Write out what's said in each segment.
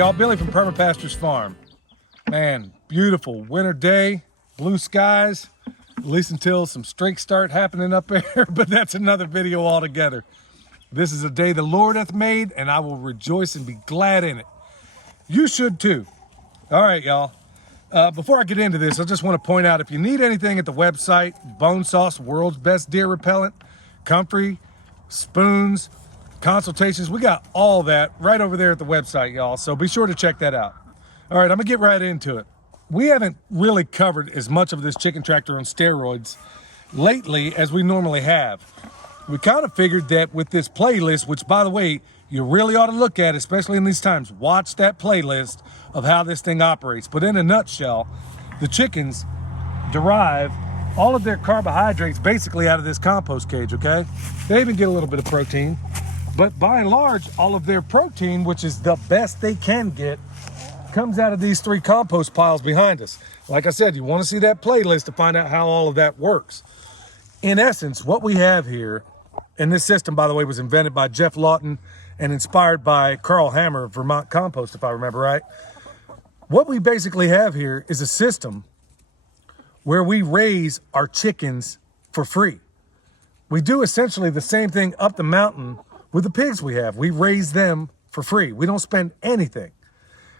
y'all, Billy from Perma Pastures Farm. Man, beautiful winter day, blue skies, at least until some streaks start happening up there, but that's another video altogether. This is a day the Lord hath made, and I will rejoice and be glad in it. You should too. All right, y'all. Before I get into this, I just want to point out, if you need anything at the website, bone sauce, world's best deer repellent, comfrey, spoons, consultations, we got all that right over there at the website, y'all. So be sure to check that out. All right, I'm gonna get right into it. We haven't really covered as much of this chicken tractor on steroids lately as we normally have. We kind of figured that with this playlist, which by the way, you really ought to look at, especially in these times, watch that playlist of how this thing operates. But in a nutshell, the chickens derive all of their carbohydrates basically out of this compost cage, okay? They even get a little bit of protein, but by and large, all of their protein, which is the best they can get, comes out of these three compost piles behind us. Like I said, you want to see that playlist to find out how all of that works. In essence, what we have here, and this system, by the way, was invented by Jeff Lawton and inspired by Carl Hammer of Vermont Compost, if I remember right. What we basically have here is a system where we raise our chickens for free. We do essentially the same thing up the mountain with the pigs we have. We raise them for free. We don't spend anything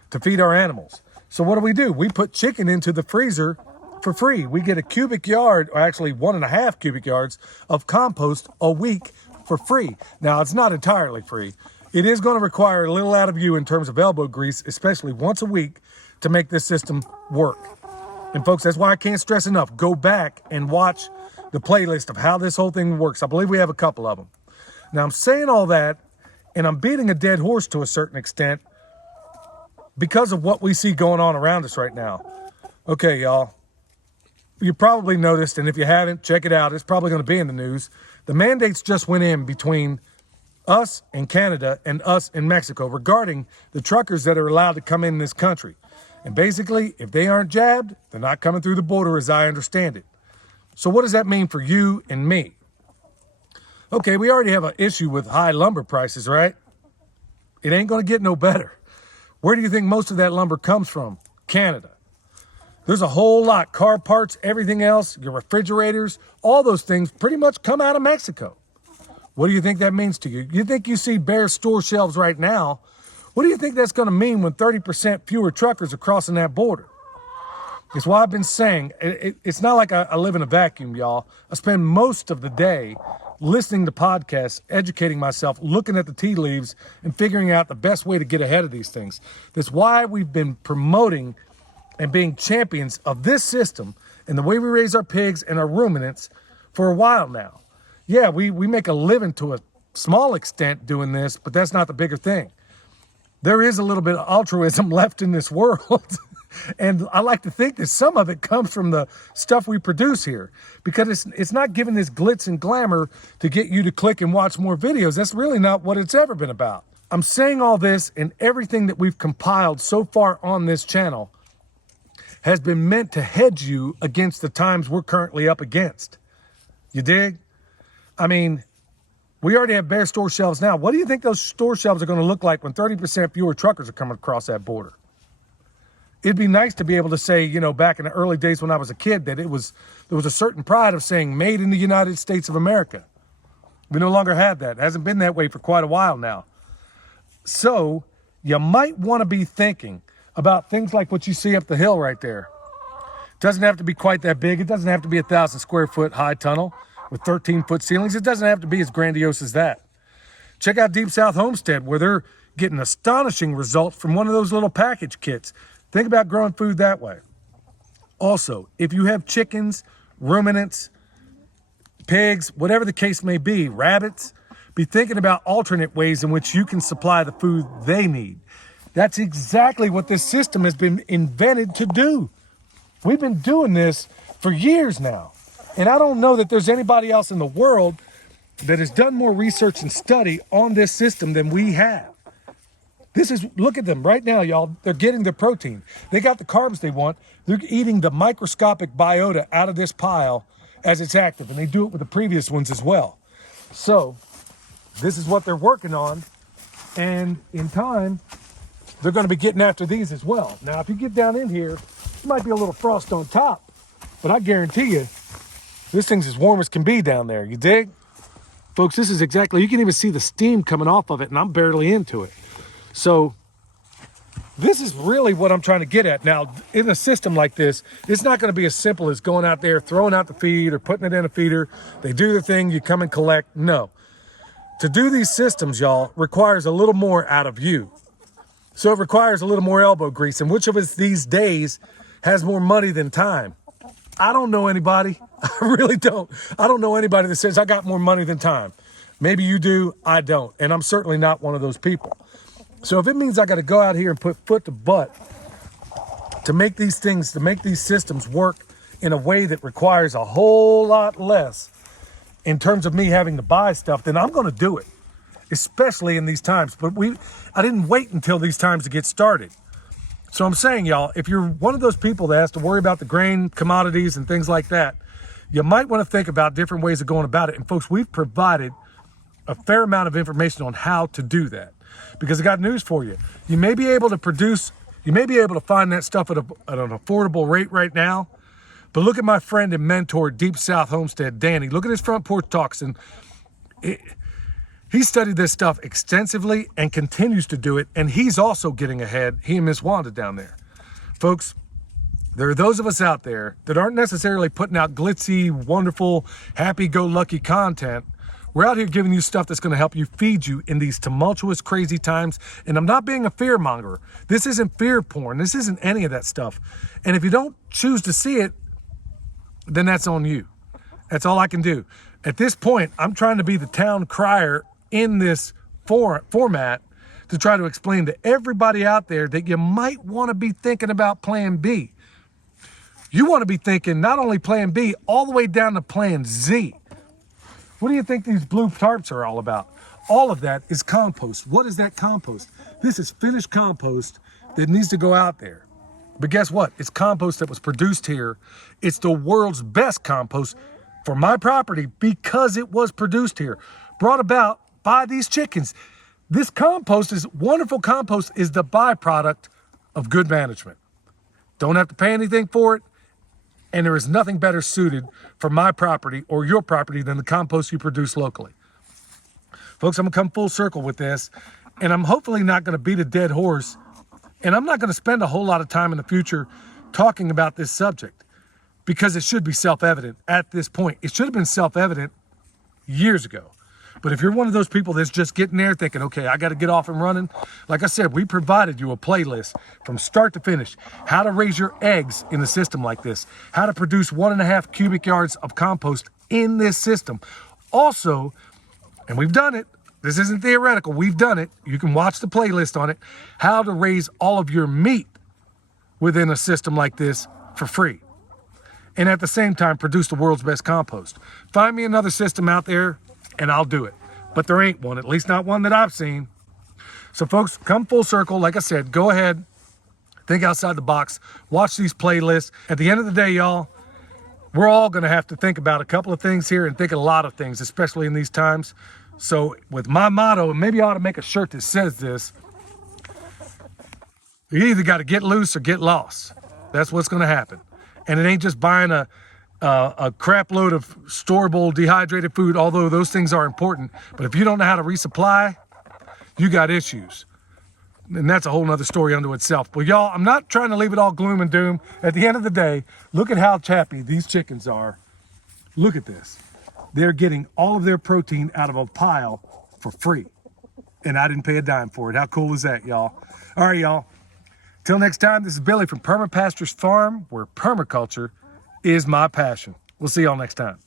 to feed our animals. So what do? We put chicken into the freezer for free. We get a cubic yard, or actually 1.5 cubic yards of compost a week for free. Now, it's not entirely free. It is going to require a little out of you in terms of elbow grease, especially once a week, to make this system work. And folks, that's why I can't stress enough. Go back and watch the playlist of how this whole thing works. I believe we have a couple of them. Now, I'm saying all that, and I'm beating a dead horse to a certain extent because of what we see going on around us right now. Okay, y'all. You probably noticed, and if you haven't, check it out. It's probably going to be in the news. The mandates just went in between us and Canada and us and Mexico regarding the truckers that are allowed to come in this country. And basically, if they aren't jabbed, they're not coming through the border as I understand it. So what does that mean for you and me? Okay, we already have an issue with high lumber prices, right? It ain't going to get no better. Where do you think most of that lumber comes from? Canada. There's a whole lot, car parts, everything else, your refrigerators, all those things pretty much come out of Mexico. What do you think that means to you? You think you see bare store shelves right now? What do you think that's going to mean when 30% fewer truckers are crossing that border? It's why I've been saying, it's not like I live in a vacuum, y'all. I spend most of the day listening to podcasts, educating myself, looking at the tea leaves, and figuring out the best way to get ahead of these things. That's why we've been promoting and being champions of this system and the way we raise our pigs and our ruminants for a while now. Yeah, we make a living to a small extent doing this, but that's not the bigger thing. There is a little bit of altruism left in this world. And I like to think that some of it comes from the stuff we produce here, because it's not giving this glitz and glamour to get you to click and watch more videos. That's really not what it's ever been about. I'm saying all this, and everything that we've compiled so far on this channel has been meant to hedge you against the times we're currently up against. You dig? I mean, we already have bare store shelves now. What do you think those store shelves are going to look like when 30% fewer truckers are coming across that border? It'd be nice to be able to say, you know, back in the early days when I was a kid, that there was a certain pride of saying made in the United States of America. We no longer have that. It hasn't been that way for quite a while now. So you might want to be thinking about things like what you see up the hill right there. It doesn't have to be quite that big. It doesn't have to be 1,000 square foot high tunnel with 13-foot ceilings. It doesn't have to be as grandiose as that. Check out Deep South Homestead, where they're getting astonishing results from one of those little package kits. Think about growing food that way. Also, if you have chickens, ruminants, pigs, whatever the case may be, rabbits, be thinking about alternate ways in which you can supply the food they need. That's exactly what this system has been invented to do. We've been doing this for years now. And I don't know that there's anybody else in the world that has done more research and study on this system than we have. Look at them right now, y'all. They're getting their protein. They got the carbs they want. They're eating the microscopic biota out of this pile as it's active. And they do it with the previous ones as well. So this is what they're working on. And in time, they're going to be getting after these as well. Now, if you get down in here, it might be a little frost on top, but I guarantee you, this thing's as warm as can be down there. You dig? Folks, this is exactly, you can even see the steam coming off of it, and I'm barely into it. So this is really what I'm trying to get at. Now, in a system like this, it's not going to be as simple as going out there, throwing out the feed or putting it in a feeder. They do the thing, you come and collect. No. To do these systems, y'all, requires a little more out of you. So it requires a little more elbow grease. And which of us these days has more money than time? I don't know anybody. I really don't. I don't know anybody that says I got more money than time. Maybe you do, I don't. And I'm certainly not one of those people. So if it means I got to go out here and put foot to butt to make these things, to make these systems work in a way that requires a whole lot less in terms of me having to buy stuff, then I'm going to do it, especially in these times. But I didn't wait until these times to get started. So I'm saying, y'all, if you're one of those people that has to worry about the grain, commodities, and things like that, you might want to think about different ways of going about it. And folks, we've provided a fair amount of information on how to do that. Because I got news for you. You may be able to produce, you may be able to find that stuff at an affordable rate right now. But look at my friend and mentor, Deep South Homestead, Danny. Look at his Front Porch Talks. And he studied this stuff extensively and continues to do it. And he's also getting ahead, he and Miss Wanda down there. Folks, there are those of us out there that aren't necessarily putting out glitzy, wonderful, happy-go-lucky content. We're out here giving you stuff that's going to help you feed you in these tumultuous, crazy times. And I'm not being a fear monger. This isn't fear porn. This isn't any of that stuff. And if you don't choose to see it, then that's on you. That's all I can do. At this point, I'm trying to be the town crier in this format to try to explain to everybody out there that you might want to be thinking about plan B. You want to be thinking not only plan B, all the way down to plan Z. What do you think these blue tarps are all about? All of that is compost. What is that compost? This is finished compost that needs to go out there. But guess what? It's compost that was produced here. It's the world's best compost for my property because it was produced here. Brought about by these chickens. This compost is wonderful. Compost is the byproduct of good management. Don't have to pay anything for it. And there is nothing better suited for my property or your property than the compost you produce locally. Folks, I'm gonna come full circle with this, and I'm hopefully not gonna beat a dead horse, and I'm not gonna spend a whole lot of time in the future talking about this subject because it should be self-evident at this point. It should have been self-evident years ago. But if you're one of those people that's just getting there thinking, okay, I got to get off and running, like I said, we provided you a playlist from start to finish, how to raise your eggs in a system like this, how to produce 1.5 cubic yards of compost in this system. Also, and we've done it, this isn't theoretical, we've done it, you can watch the playlist on it, how to raise all of your meat within a system like this for free. And at the same time, produce the world's best compost. Find me another system out there, and I'll do it. But there ain't one, at least not one that I've seen. So folks, come full circle. Like I said, go ahead, think outside the box, watch these playlists. At the end of the day, y'all, we're all gonna have to think about a couple of things here and think a lot of things, especially in these times. So with my motto, and maybe I ought to make a shirt that says this, you either gotta get loose or get lost. That's what's gonna happen. And it ain't just buying a crap load of storable dehydrated food, although those things are important. But if you don't know how to resupply, you got issues. And that's a whole nother story unto itself. But y'all, I'm not trying to leave it all gloom and doom. At the end of the day, look at how chappy these chickens are. Look at this. They're getting all of their protein out of a pile for free. And I didn't pay a dime for it. How cool is that, y'all? All right, y'all. Till next time, this is Billy from Perma Pastures Farm, where permaculture is my passion. We'll see y'all next time.